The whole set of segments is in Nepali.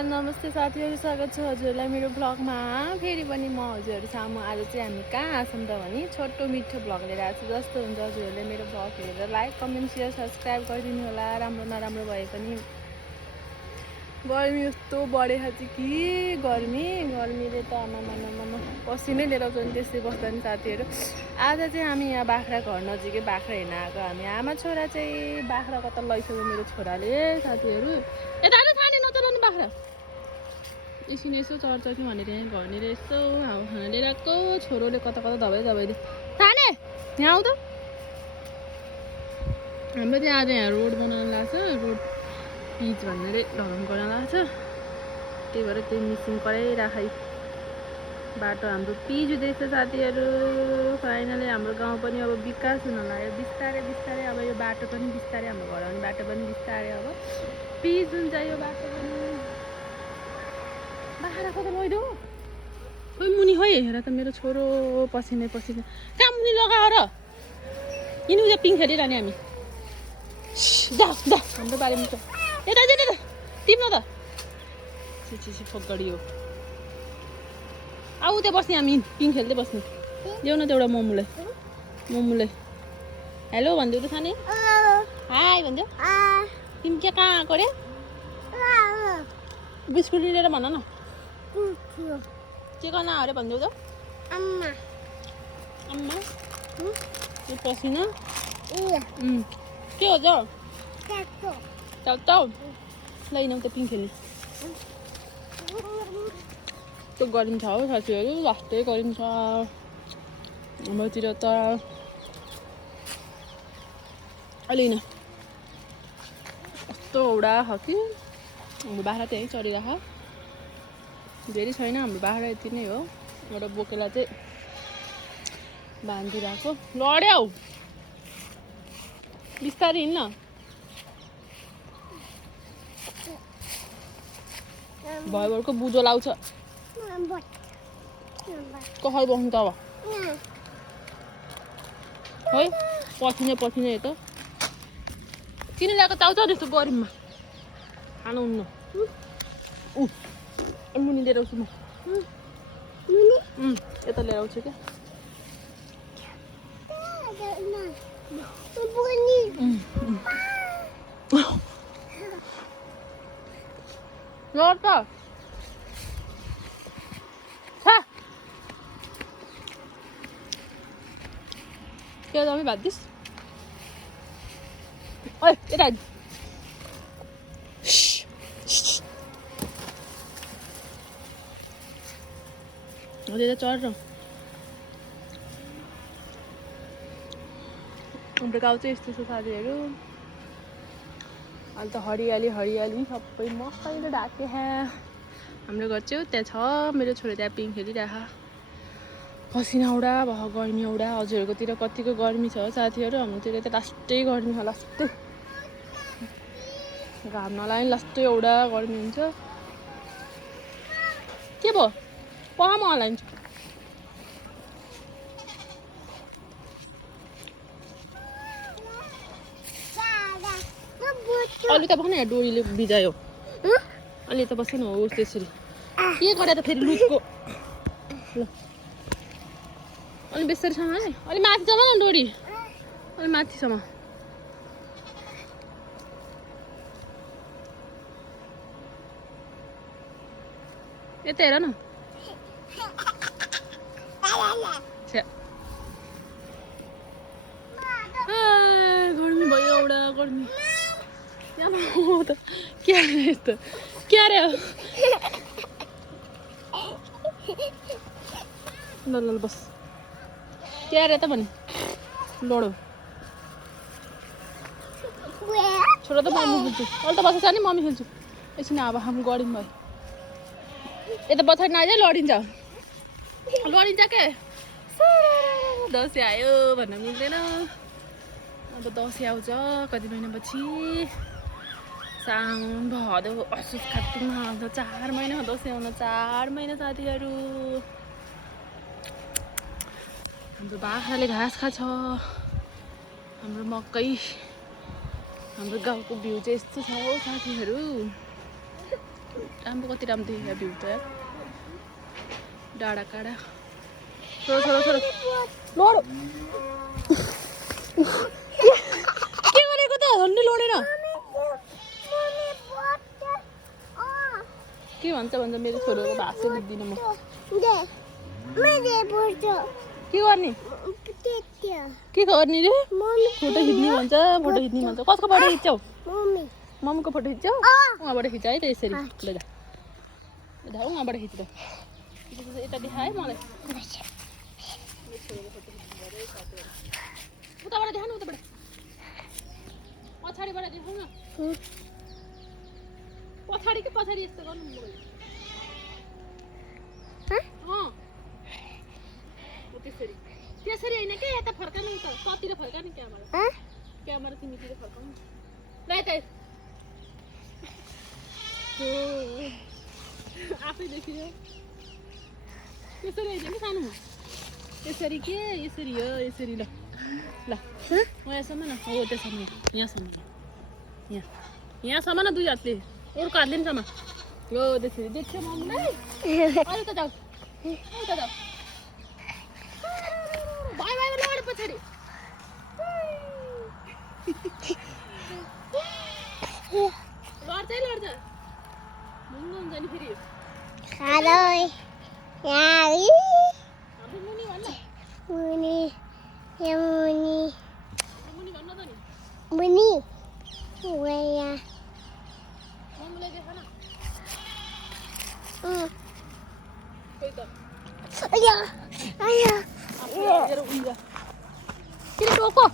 नमस्ते साथीहरू, स्वागत छ हजुरलाई मेरो भ्लगमा। फेरि पनि म हजुरहरू सामु आज चाहिँ हामी कहाँ छौँ त भने छोटो मिठो भ्लग लिएर आएको छु। जस्तो हुन्छ हजुरहरूले मेरो भ्लग हेरेर लाइक कमेन्ट सेयर सब्सक्राइब गरिदिनु होला। राम्रो नराम्रो भए पनि गर्मी यस्तो बढेको छ कि गर्मीले त आमामा पसिनै लिएर आउँछ नि त्यस्तै बस्दा नि साथीहरू। आज चाहिँ हामी यहाँ बाख्रा घर नजिकै बाख्रा हेर्न आएको। हामी आमा छोरा चाहिँ बाख्रा कता लैसक्यो मेरो छोराले साथीहरू। यता खाने नचलाउने बाख्रा एकछिन यसो चर्छ कि भनेर यहाँ घरनिर यसो हावा खाना लिएर आएको। छोरोले कता कता दबाई खाने यहाँ आऊ त। हाम्रो चाहिँ आज यहाँ रोड बनाउनु लाग्छ, रोड पिच भनेर ढलान गर्न लाग्छ। त्यही भएर त्यही मिसिङ कराइराखै बाटो हाम्रो पिच हुँदैछ साथीहरू। फाइनली हाम्रो गाउँ पनि अब विकास हुन लाग्यो बिस्तारै बिस्तारै। अब यो बाटो पनि बिस्तारै हाम्रो घर आउने बाटो पनि बिस्तारै अब पिच हुन्छ यो बाटो पनि। बाख्राको त लैदो खोइ मुनि खोइ हेर त मेरो छोरो पसिनै कहाँ मुनि लगाएर र यिनी उता पिङ खेलिरहने हामी। जा हाम्रो बारीमा छ यता टिप्न त छिछि फोकडी हो। आऊ त्यहाँ बस्ने हामी पिङ खेल्दै बस्ने। ल्याउ न त एउटा मोमुलाई हेलो भनिदेऊ त खाने। हाई भनिदेऊ। तिमी के कहाँ आएको रे? बिस्कुट लिएर भन न के गर्न आयो अरे भनिदेऊ त। आम्मा यो पसिना के हो चाउ लैनौ त पिङ खेल्ने। त्यो गरिम छ हौ साथीहरू, लास्टै गरिम छ हाम्रोतिर त। अलि न कस्तो औडा छ कि हाम्रो बाख्रा त्यहीँ चरिरह। धेरै छैन हाम्रो बाख्रा, यति नै हो। एउटा बोकेला चाहिँ बाँधिरहेको। लड्याउ बिस्तारै हिँड्न। भयभरको बुझो लाउँछ कसै बस्नु त अब है पछिने त किन ल्याएको चाउँछ त्यस्तो गरिममा खानुहुन्न। मुनि लिएर आउँछु म यता लिएर आउँछु क्या। लड त के तपाईँ भाग्दिस् ओइ यता यता चढ। हाम्रो गाउँ चाहिँ यस्तो छ साथीहरू। अहिले त हरियाली सबै मकैले ढाके हाम्रो घर चाहिँ त्यहाँ छ। मेरो छोरा त्यहाँ पिङ खेलिरह। पसिना औडा भयो गर्मी औडा। हजुरहरूकोतिर कतिको गर्मी छ साथीहरू? हाम्रोतिर त लास्टै गर्मी छ, लास्टै घाम नलाग्यो लास्टै औडा गर्मी हुन्छ। के भयो पहमा हलाइन्छ अलि त बस्न डोरीले बिजायो। अलि त बस्न हो त्यसरी के गरे त फेरि लुटको। ल अलि बेसरीसम्म है, अलि माथिसम्म न डोरी, अलि माथिसम्म। यता हेर न गर्मी भयो एउटा गर्मी। त के अरे यस्तो के अरे ल बस के अरे त भने लडो छोरा त मम्मी खेल्छु। अहिले त बसेछ नि मम्मी खेल्छु एकछिन। अब हामी गरिम भयो यता पछाडि नआइज लडिन्छ के दसैँ आयो भन्न मिल्दैन। अब दसैँ आउँछ कति महिनापछि, साउन भदौ असोज कात्तिकमा आउँछ। 4 महिना दसैँ आउन 4 महिना साथीहरू। हाम्रो बाख्राले घाँस खान्छ, हाम्रो मकै। हाम्रो गाउँको भ्यू चाहिँ यस्तो छ हौ साथीहरू। राम्रो कति राम्रो देखिरहेको भ्यू त यार डाँडा काँडा छोरो छोरो छोरो लड के गरेको त झन्डै लडेन के भन्छ मेरो छोरोको भाषा बुझ्दिनँ म के गर्ने के गर्ने रे फोटो खिच्ने भन्छ कसको फोटो खिच्छौ मम्मीको फोटो खिच्छौ उहाँबाट खिच है त यसरी ल जा उहाँबाट खिच त यता देखा है मलाई उताबाट देखा न उताबाट पछाडिबाट देखाउ न पछाडि कि पछाडि यस्तो गर्नु त्यसरी त्यसरी होइन के यता फर्कानु त कतिर फर्कानु क्यामेरा तिमीतिर फर्काउनु ल यता आफै देखियो त्यसरी होइन कि सानो त्यसरी के यसरी हो यसरी ल ल यहाँसम्म न हो त्यसम्म यहाँसम्म यहाँसम्म न दुई हातले अर्को हातले नि सम्म हो त्यसरी देख्छ मम्मीलाई अरू त जाऊ उता जाऊ भाइ भाइ लड पछाडि लड्छ मुङ्गो हुन्छ नि फेरि मुनि भन्न मुनि भन्न त नि मम्मीलाई देख न खोइ त किन टोको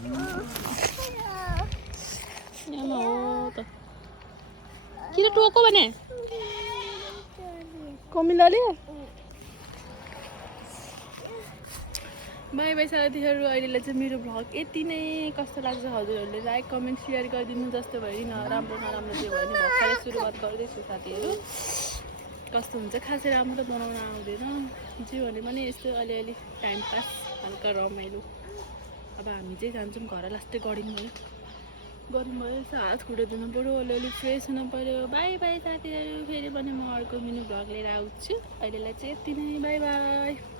हो त किन टोको भने कमिलाले बाई बाई साथीहरू अहिलेलाई चाहिँ मेरो भ्लग यति नै कस्तो लाग्छ हजुरहरूले लाइक कमेन्ट सेयर गरिदिनु जस्तो भयो नि नराम्रो जे भयो नि भर्खरै सुरुवात गर्दैछु साथीहरू कस्तो हुन्छ खासै राम्रो त बनाउन आउँदैन जे भने पनि यस्तो अलिअलि टाइम पास हल्का रमाइलो अब हामी चाहिँ जान्छौँ घर लास्टै गऱ्यौँ भयो हात खुट्टा धुनु पऱ्यो अलिअलि फ्रेस हुनु पऱ्यो बाई बाई साथीहरू फेरि पनि म अर्को मिनी भ्लग लिएर आउँछु अहिलेलाई चाहिँ यति नै बाई बाई